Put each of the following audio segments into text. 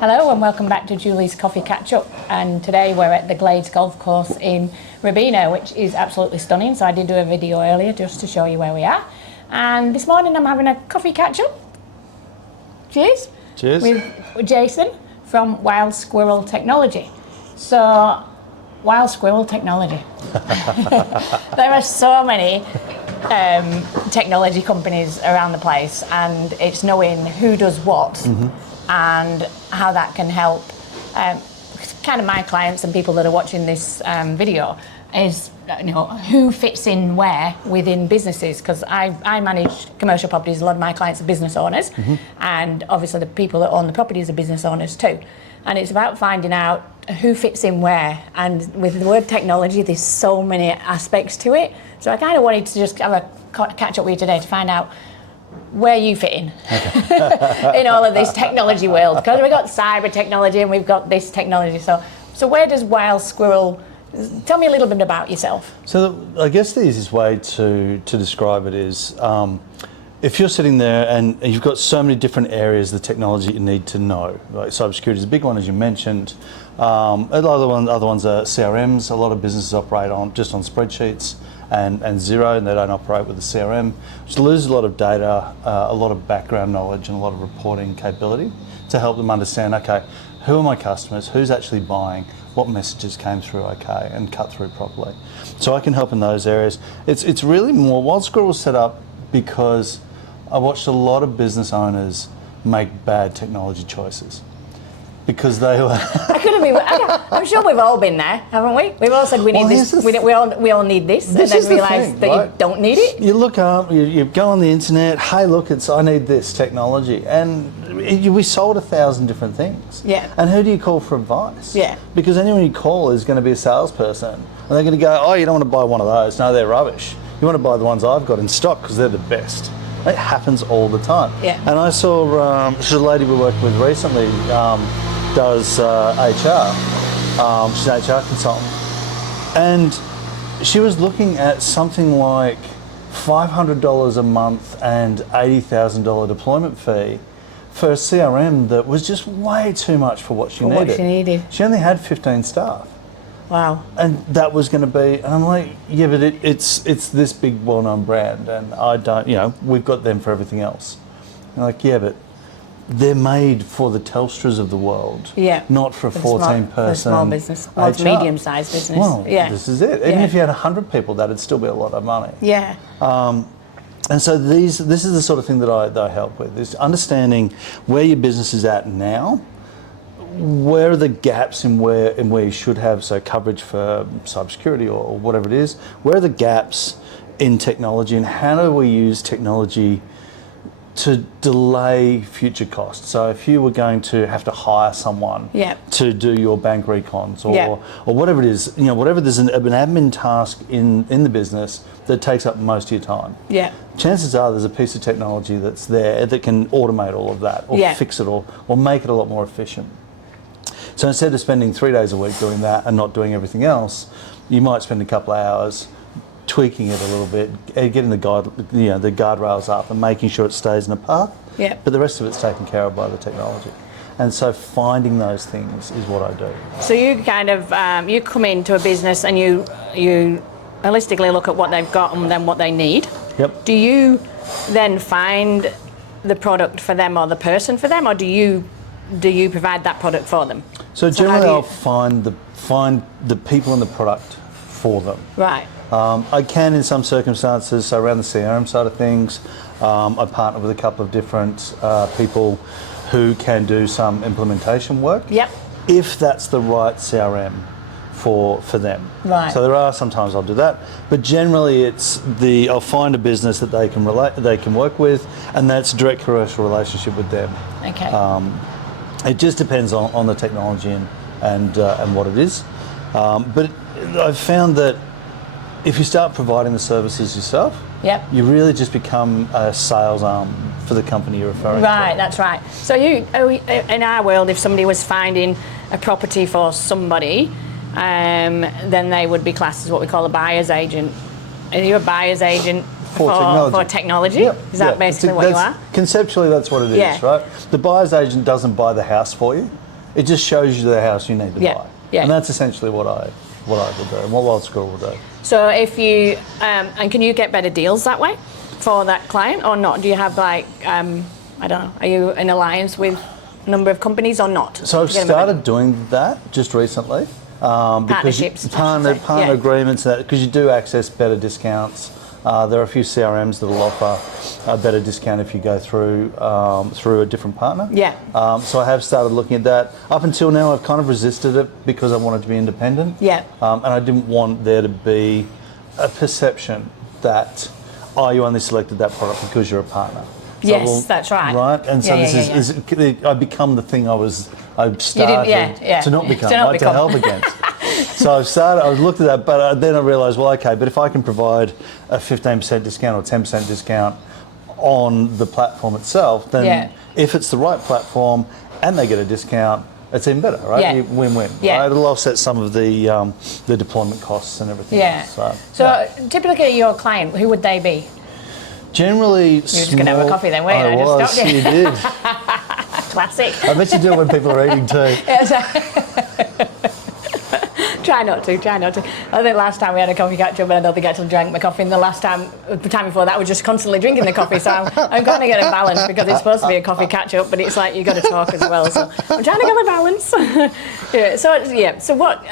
Hello and welcome back to Julie's Coffee Catch Up, and today we're at the Glades Golf Course in Robina, which is absolutely stunning. So I did do a video earlier just to show you where we are, and this morning I'm having a coffee catch up. Cheers. Cheers. With Jason from Wild Squirrel Technology. So, Wild Squirrel Technology. There are so many technology companies around the place, and it's knowing who does what and how that can help. Kind of my clients and people that are watching this video is, who fits in where within businesses, because I manage commercial properties. A lot of my clients are business owners, and obviously the people that own the properties are business owners too. And it's about finding out who fits in where. And with the word technology, there's so many aspects to it. So I kind of wanted to just have a catch up with you today to find out where you fit in in all of this technology world. Because we've got cyber technology and we've got this technology. So where does Wild Squirrel, tell me a little bit about yourself. So I guess the easiest way to describe it is, if you're sitting there and you've got so many different areas of the technology you need to know, like cybersecurity is a big one, as you mentioned. Other ones are CRMs. A lot of businesses operate just on spreadsheets and Xero, and they don't operate with the CRM, which loses a lot of data, a lot of background knowledge, and a lot of reporting capability to help them understand, okay, who are my customers, who's actually buying, what messages came through okay, and cut through properly. So I can help in those areas. It's really more, Wild Squirrel was set up because I watched a lot of business owners make bad technology choices because they were. I'm sure we've all been there, haven't we? We've all said we need this. We all need this, and then realise that you don't need it. You look up, you go on the internet. Hey, look, I need this technology, and we sold 1,000 different things. Yeah. And who do you call for advice? Yeah. Because anyone you call is going to be a salesperson, and they're going to go, oh, you don't want to buy one of those. No, they're rubbish. You want to buy the ones I've got in stock because they're the best. It happens all the time. Yeah. And I saw she's a lady we worked with recently, does HR. She's an HR consultant. And she was looking at something like $500 a month and $80,000 deployment fee for a CRM that was just way too much for what she needed. She only had 15 staff. Wow. And that was going to be, and I'm like, yeah, but it's this big well-known brand, and I don't, we've got them for everything else. And like, yeah, but they're made for the Telstras of the world, not for a 14-person small business, medium-sized business. Well, this is it. Even if you had 100 people, that'd still be a lot of money. Yeah. And so this is the sort of thing that I help with, is understanding where your business is at now. Where are the gaps in where you should have coverage for cybersecurity or whatever it is? Where are the gaps in technology, and how do we use technology to delay future costs? So if you were going to have to hire someone to do your bank recons or whatever it is, whatever there's an admin task in the business that takes up most of your time. Yeah. Chances are there's a piece of technology that's there that can automate all of that or fix it or make it a lot more efficient. So instead of spending 3 days a week doing that and not doing everything else, you might spend a couple of hours tweaking it a little bit, getting the guardrails up and making sure it stays in a path. Yeah. But the rest of it's taken care of by the technology. And so finding those things is what I do. So you kind of, you come into a business and you holistically look at what they've got and then what they need. Yep. Do you then find the product for them or the person for them, or do you provide that product for them? So generally I'll find the people and the product for them. Right. I can in some circumstances, so around the CRM side of things, I partner with a couple of different people who can do some implementation work. Yep. If that's the right CRM for them. Right. So there are sometimes I'll do that, but generally I'll find a business that they can work with, and that's a direct commercial relationship with them. Okay. It just depends on the technology and what it is. But I've found that if you start providing the services yourself, you really just become a sales arm for the company you're referring to. Right, that's right. So in our world, if somebody was finding a property for somebody, then they would be classed as what we call a buyer's agent. Are you a buyer's agent for technology? Yep. Is that basically what you are? Conceptually, that's what it is, right? The buyer's agent doesn't buy the house for you. It just shows you the house you need to Yeah. buy. Yeah. And that's essentially what I will do, and what Wild Squirrel will do. So if you, and can you get better deals that way for that client or not? Do you have like, I don't know, are you in alliance with a number of companies or not? So I've started doing that just recently. Partnerships, partner agreements, because you do access better discounts. There are a few CRMs that will offer a better discount if you go through a different partner. Yeah. So I have started looking at that. Up until now, I've kind of resisted it because I wanted to be independent. Yeah. And I didn't want there to be a perception that, oh, you only selected that product because you're a partner. So Yes, that's right. Right, and so this is I become the thing I started to not become, to help against. So I looked at that, but then I realised, well, okay, but if I can provide a 15% discount or 10% discount on the platform itself, then if it's the right platform and they get a discount, it's even better, right? Yeah. Win-win. Yeah. Right? It'll offset some of the deployment costs and everything. Yeah. So typically your client, who would they be? Generally, you're just going to have a coffee then, weren't you? I just you did. Classic. I bet you do it when people are eating too. Try not to. I think last time we had a coffee catch up and I don't think I actually drank my coffee, and the time before that I was just constantly drinking the coffee, so I'm going to get a balance because it's supposed to be a coffee catch up, but it's like you've got to talk as well, so I'm trying to get a balance. So what,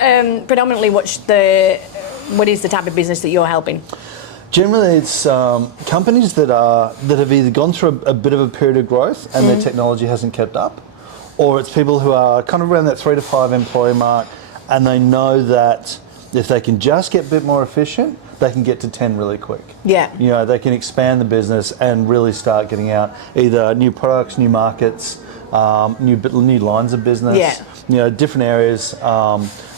predominantly what is the type of business that you're helping? Generally, it's companies that have either gone through a bit of a period of growth and their technology hasn't kept up, or it's people who are kind of around that 3 to 5 employee mark, and they know that if they can just get a bit more efficient, they can get to 10 really quick. Yeah. You know, they can expand the business and really start getting out either new products, new markets, new lines of business. Yeah. You know, different areas,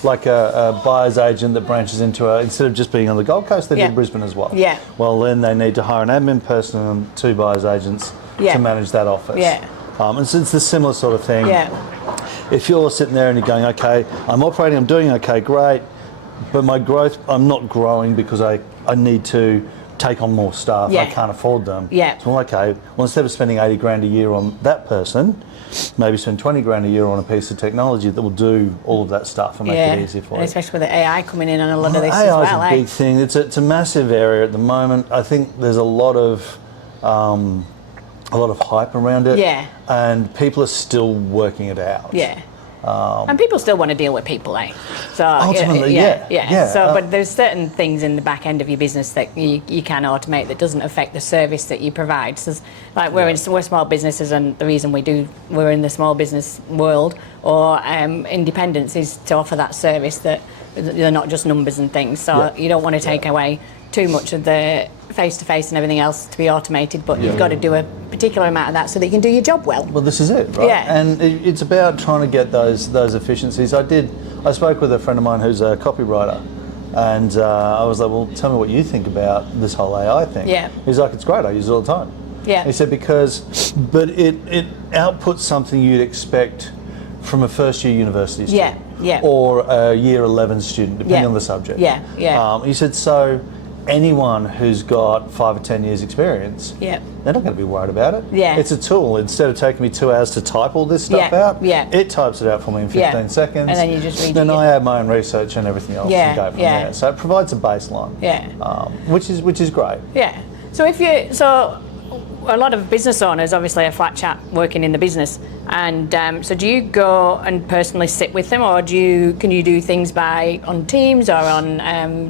like a buyer's agent that branches into instead of just being on the Gold Coast, they do Brisbane as well. Yeah. Well, then they need to hire an admin person and 2 buyer's agents to manage that office. Yeah. And so it's a similar sort of thing. Yeah. If you're sitting there and you're going, okay, I'm operating, I'm doing okay, great, but my growth, I'm not growing because I need to take on more staff. I can't afford them. Yeah. So okay, well, instead of spending 80 grand a year on that person, maybe spend 20 grand a year on a piece of technology that will do all of that stuff and make it easy for you. Especially with the AI coming in on a lot of this AI as well. AI is a big thing. It's a massive area at the moment. I think there's a lot of hype around it. Yeah. And people are still working it out. Yeah. And people still want to deal with people, eh? So ultimately, So, but there's certain things in the back end of your business that you can automate that doesn't affect the service that you provide. So, like we're small businesses, and the reason we're in the small business world or independence is to offer that service that they're not just numbers and things. So you don't want to take away too much of the face-to-face and everything else to be automated, but you've got to do a particular amount of that so that you can do your job well. Well, this is it, right? Yeah. And it's about trying to get those efficiencies. I spoke with a friend of mine who's a copywriter, and I was like, well, tell me what you think about this whole AI thing. Yeah. He's like, it's great, I use it all the time. Yeah. He said, but it outputs something you'd expect from a first-year university student. Yeah. Or a year 11 student, depending on the subject. Yeah. He said, so anyone who's got 5 or 10 years experience, they're not going to be worried about it. Yeah. It's a tool. Instead of taking me 2 hours to type all this stuff out, it types it out for me in 15 seconds. And then you just read it. Then I add my own research and everything else and go from there. So it provides a baseline, which is great. Yeah. So a lot of business owners obviously are flat chat working in the business, and so do you go and personally sit with them, or can you do things on Teams or on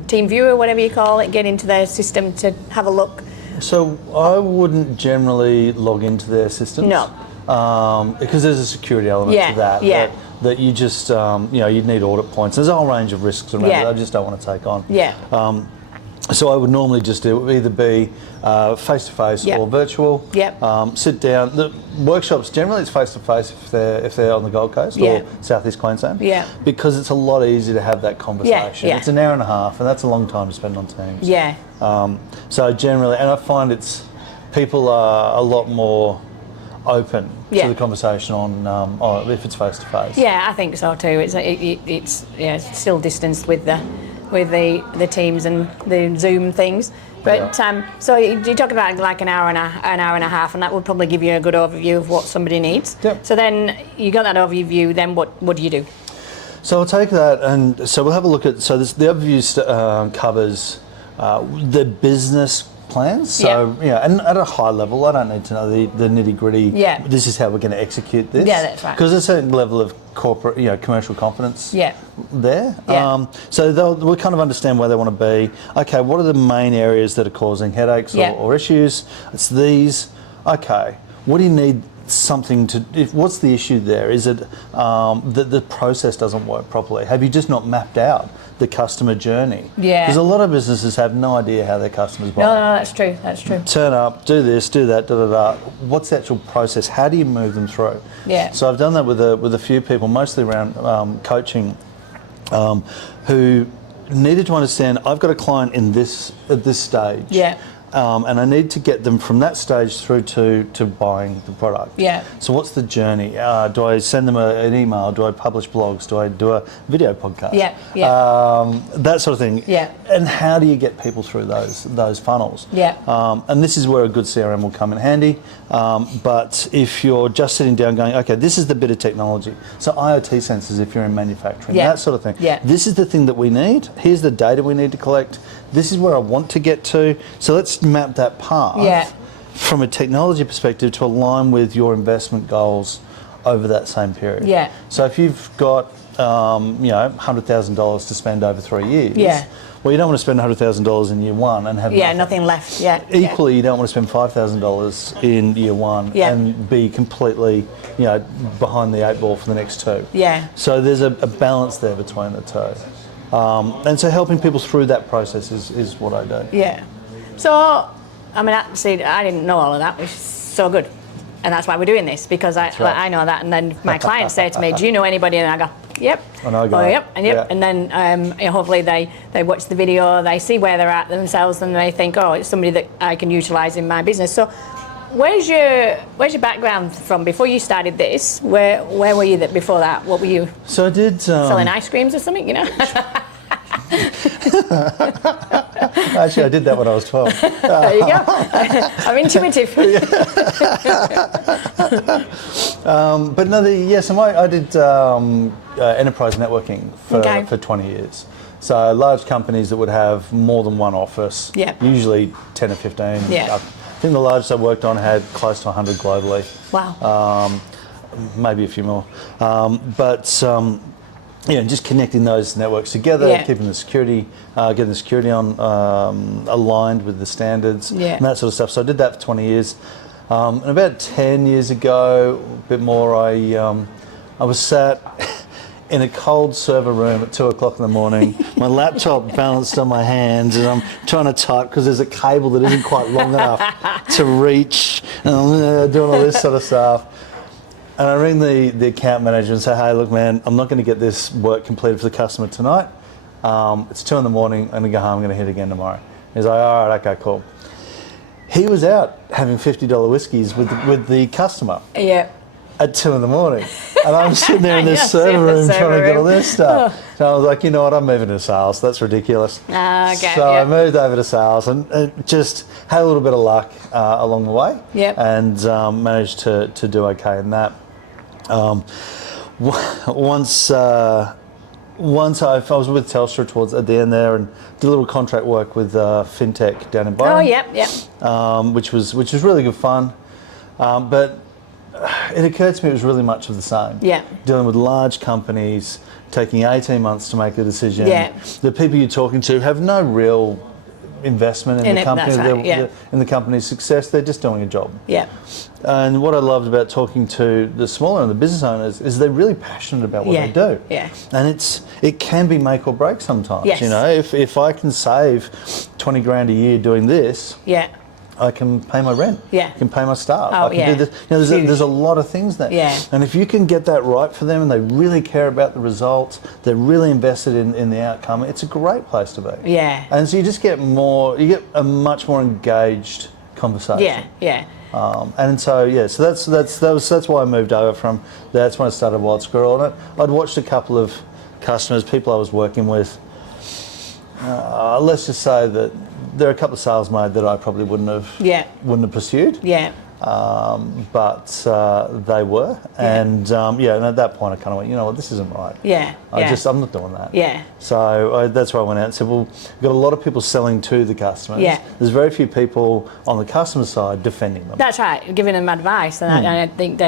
TeamViewer, whatever you call it, get into their system to have a look? So I wouldn't generally log into their systems. No. Because there's a security element to that. Yeah. That you just you'd need audit points. There's a whole range of risks around it I just don't want to take on. Yeah. So I would normally just either be face-to-face or virtual. Yep. Sit down. The workshops, generally it's face-to-face if they're on the Gold Coast or Southeast Queensland. Yeah. Because it's a lot easier to have that conversation. Yeah. It's an hour and a half, and that's a long time to spend on Teams. Yeah. So generally, and I find people are a lot more open to the conversation on if it's face-to-face. Yeah, I think so too. It's still distanced with the Teams and the Zoom things, But so you're talking about like an hour and a half, and that would probably give you a good overview of what somebody needs. Yep. So then you got that overview. Then what do you do? So I'll take that, and so we'll have a look at. So the overview covers the business plans. So and at a high level, I don't need to know the nitty gritty. Yeah. This is how we're going to execute this. Yeah, that's right. Because there's a certain level of corporate, commercial confidence. Yeah. There. Yeah. So we'll kind of understand where they want to be. Okay, what are the main areas that are causing headaches or issues? It's these. Okay, what do you need? Something to. What's the issue there? Is it that the process doesn't work properly? Have you just not mapped out the customer journey? Yeah. Because a lot of businesses have no idea how their customers buy. No, that's true. That's true. Turn up, do this, do that, da da da. What's the actual process? How do you move them through? Yeah. So I've done that with a few people, mostly around coaching, who needed to understand. I've got a client at this stage. Yeah. And I need to get them from that stage through to buying the product. Yeah. So what's the journey? Do I send them an email? Do I publish blogs? Do I do a video podcast? Yeah. Yeah. That sort of thing. Yeah. And how do you get people through those funnels? Yeah. And this is where a good CRM will come in handy. But if you're just sitting down going, okay, this is the bit of technology. So IoT sensors if you're in manufacturing, that sort of thing. Yeah. This is the thing that we need. Here's the data we need to collect. This is where I want to get to. So let's map that path from a technology perspective to align with your investment goals over that same period. Yeah. So if you've got $100,000 to spend over 3 years, well, you don't want to spend $100,000 in year one and have nothing left. Yeah. Equally, you don't want to spend $5,000 in year one and be completely, behind the eight ball for the next two. Yeah. So there's a balance there between the two. And so helping people through that process is what I do. Yeah. So, I mean, I didn't know all of that, which is so good. And that's why we're doing this, because I know that. And then my clients say to me, do you know anybody? And I go, yep. And I go, yep. And then hopefully they watch the video, they see where they're at themselves, and they think, oh, it's somebody that I can utilise in my business. So where's your background from? Before you started this, where were you before that? What were you? So I did... selling ice creams or something, Actually, I did that when I was 12. There you go. I'm intuitive. But no, so I did enterprise networking for 20 years. So large companies that would have more than one office, usually 10 or 15. Yeah. I think the largest I worked on had close to 100 globally. Wow. Maybe a few more. Just connecting those networks together, keeping the security, getting the security on aligned with the standards, and that sort of stuff. So I did that for 20 years. And about 10 years ago, a bit more, I was sat in a cold server room at 2 o'clock in the morning, my laptop balanced on my hands, and I'm trying to type because there's a cable that isn't quite long enough to reach, and I'm doing all this sort of stuff. And I ring the account manager and say, hey, look, man, I'm not going to get this work completed for the customer tonight. It's 2 in the morning, I'm going to go home, I'm going to hit again tomorrow. He's like, all right, okay, cool. He was out having $50 whiskies with the customer. Yeah. At 2 in the morning. And I'm sitting there in this server room trying to get all this stuff. So I was like, you know what, I'm moving to sales. That's ridiculous. Okay, so I moved over to sales and just had a little bit of luck along the way. And managed to do okay in that. Once I was with Telstra towards at the end there and did a little contract work with FinTech down in Byron. Which was really good fun. But it occurred to me it was really much of the same. Dealing with large companies, taking 18 months to make a decision. The people you're talking to have no real investment in the company, in the company's success. They're just doing a job. And what I loved about talking to the smaller and the business owners is they're really passionate about what they do. And it can be make or break sometimes. If I can save 20 grand a year doing this, I can pay my rent. I can pay my staff. I can do this. There's a lot of things there. And if you can get that right for them and they really care about the results, they're really invested in the outcome, it's a great place to be. And so you just get a much more engaged conversation. And so that's why I moved over from. That's when I started Wild Squirrel, and I'd watched a couple of customers, people I was working with. Let's just say that there are a couple of sales made that I probably wouldn't have pursued. Yeah. But they were, and and at that point I kind of went, you know what, this isn't right. Yeah. I'm not doing that. Yeah. So that's why I went out and said, well, we've got a lot of people selling to the customers. Yeah. There's very few people on the customer side defending them. That's right, giving them advice, and I think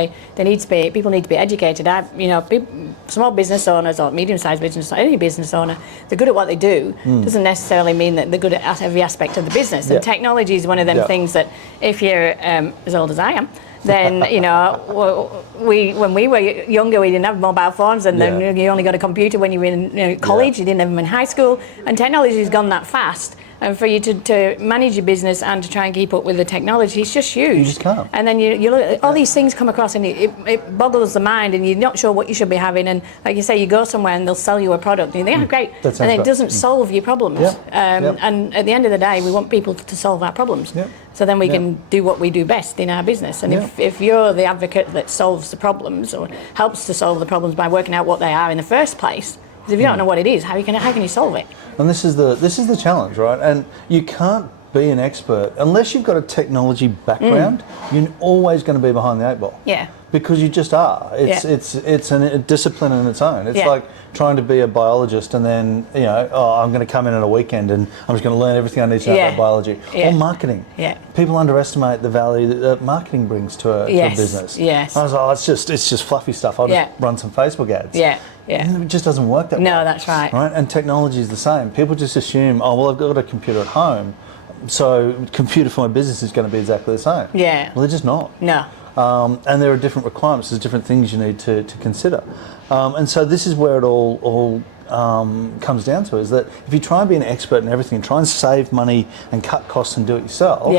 people need to be educated. Small business owners or medium-sized business, or any business owner, they're good at what they do. Doesn't necessarily mean that they're good at every aspect of the business. And technology is one of them things that, if you're as old as I am, then when we were younger, we didn't have mobile phones, and then you only got a computer when you were in college. You didn't have them in high school, and technology has gone that fast. And for you to manage your business and to try and keep up with the technology, it's just huge. You just can't. And then you look at all these things come across, and it boggles the mind, and you're not sure what you should be having. And like you say, you go somewhere and they'll sell you a product, and you think, great, and it doesn't solve your problems. And at the end of the day, we want people to solve our problems. So then we can do what we do best in our business. And if you're the advocate that solves the problems or helps to solve the problems by working out what they are in the first place, because if you don't know what it is, how can you solve it? And this is the challenge, right? And you can't be an expert unless you've got a technology background. You're always going to be behind the eight ball. Yeah. Because you just are. It's a discipline in its own. It's like trying to be a biologist and then, I'm going to come in on a weekend and I'm just going to learn everything I need to know about biology. Or marketing. People underestimate the value that marketing brings to a business. I was like, it's just fluffy stuff. I'll just run some Facebook ads. And it just doesn't work that way. No, that's right. And technology is the same. People just assume, I've got a computer at home, so computer for my business is going to be exactly the same. Well, they're just not. No. And there are different requirements. There's different things you need to consider. And so this is where it all comes down to, is that if you try and be an expert in everything and try and save money and cut costs and do it yourself,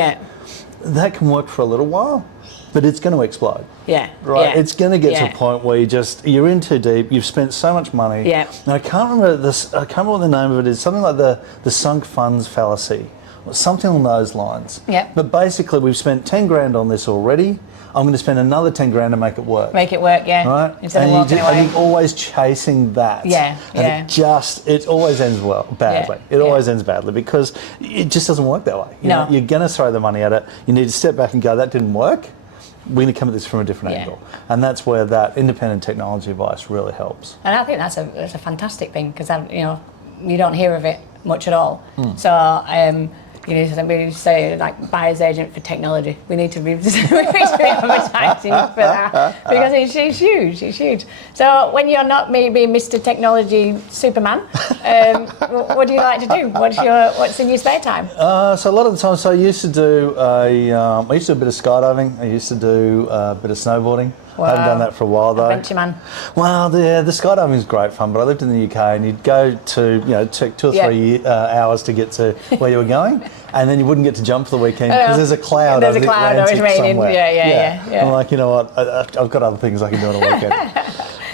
that can work for a little while, but it's going to explode. It's going to get to a point where you're in too deep. You've spent so much money. And I can't remember what the name of it is. Something like the sunk funds fallacy, or something along those lines. But basically, we've spent 10 grand on this already. I'm going to spend another 10 grand to make it work. Right? Instead of walking away. And you're always chasing that. And it always ends badly. It always ends badly because it just doesn't work that way. You're going to throw the money at it. You need to step back and go, that didn't work. We need to come at this from a different angle. And that's where that independent technology advice really helps. And I think that's a fantastic thing, because you don't hear of it much at all. So we say, like, buyer's agent for technology. We need to be advertising for that, because it's huge. It's huge. So when you're not maybe Mr. Technology Superman, what do you like to do? What's in your spare time? So a lot of the time, I used to do a bit of skydiving. I used to do a bit of snowboarding. Wow. I haven't done that for a while though. Adventure man. Well, the skydiving is great fun, but I lived in the UK, and you'd go to take 2 or 3 hours to get to where you were going, and then you wouldn't get to jump for the weekend because there's a cloud over the Atlantic somewhere. Yeah. I'm like, you know what? I've got other things I can do on a weekend.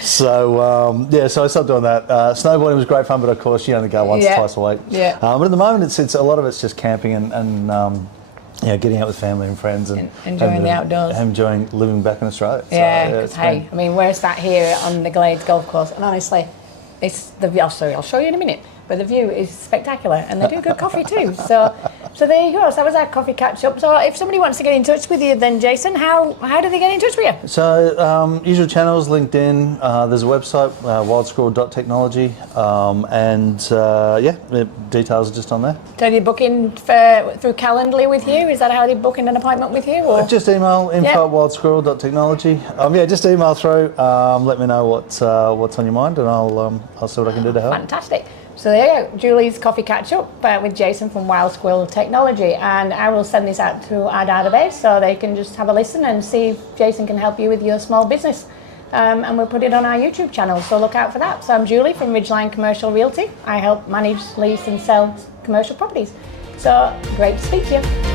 So so I stopped doing that. Snowboarding was great fun, but of course you only go once or twice a week. But at the moment, it's a lot of it's just camping and getting out with family and friends and enjoying the outdoors. Enjoying living back in Australia. I mean, we're sat here on the Glades Golf Course, and honestly, I'll show you in a minute. But the view is spectacular, and they do good coffee too. So there you go. So that was our coffee catch up. So if somebody wants to get in touch with you, then Jason, how do they get in touch with you? So usual channels: LinkedIn. There's a website, wildsquirrel.technology, the details are just on there. So you book in through Calendly with you? Is that how they book in an appointment with you? Or? Just email info@wildsquirrel.technology. Just email through. Let me know what's on your mind, and I'll see what I can do to help. Fantastic. So there you go, Julie's coffee catch up with Jason from Wild Squirrel Technology, and I will send this out to our database so they can just have a listen and see if Jason can help you with your small business. And we'll put it on our YouTube channel, so look out for that. So I'm Julie from Ridgeline Commercial Realty. I help manage, lease and sell commercial properties. So great to speak to you.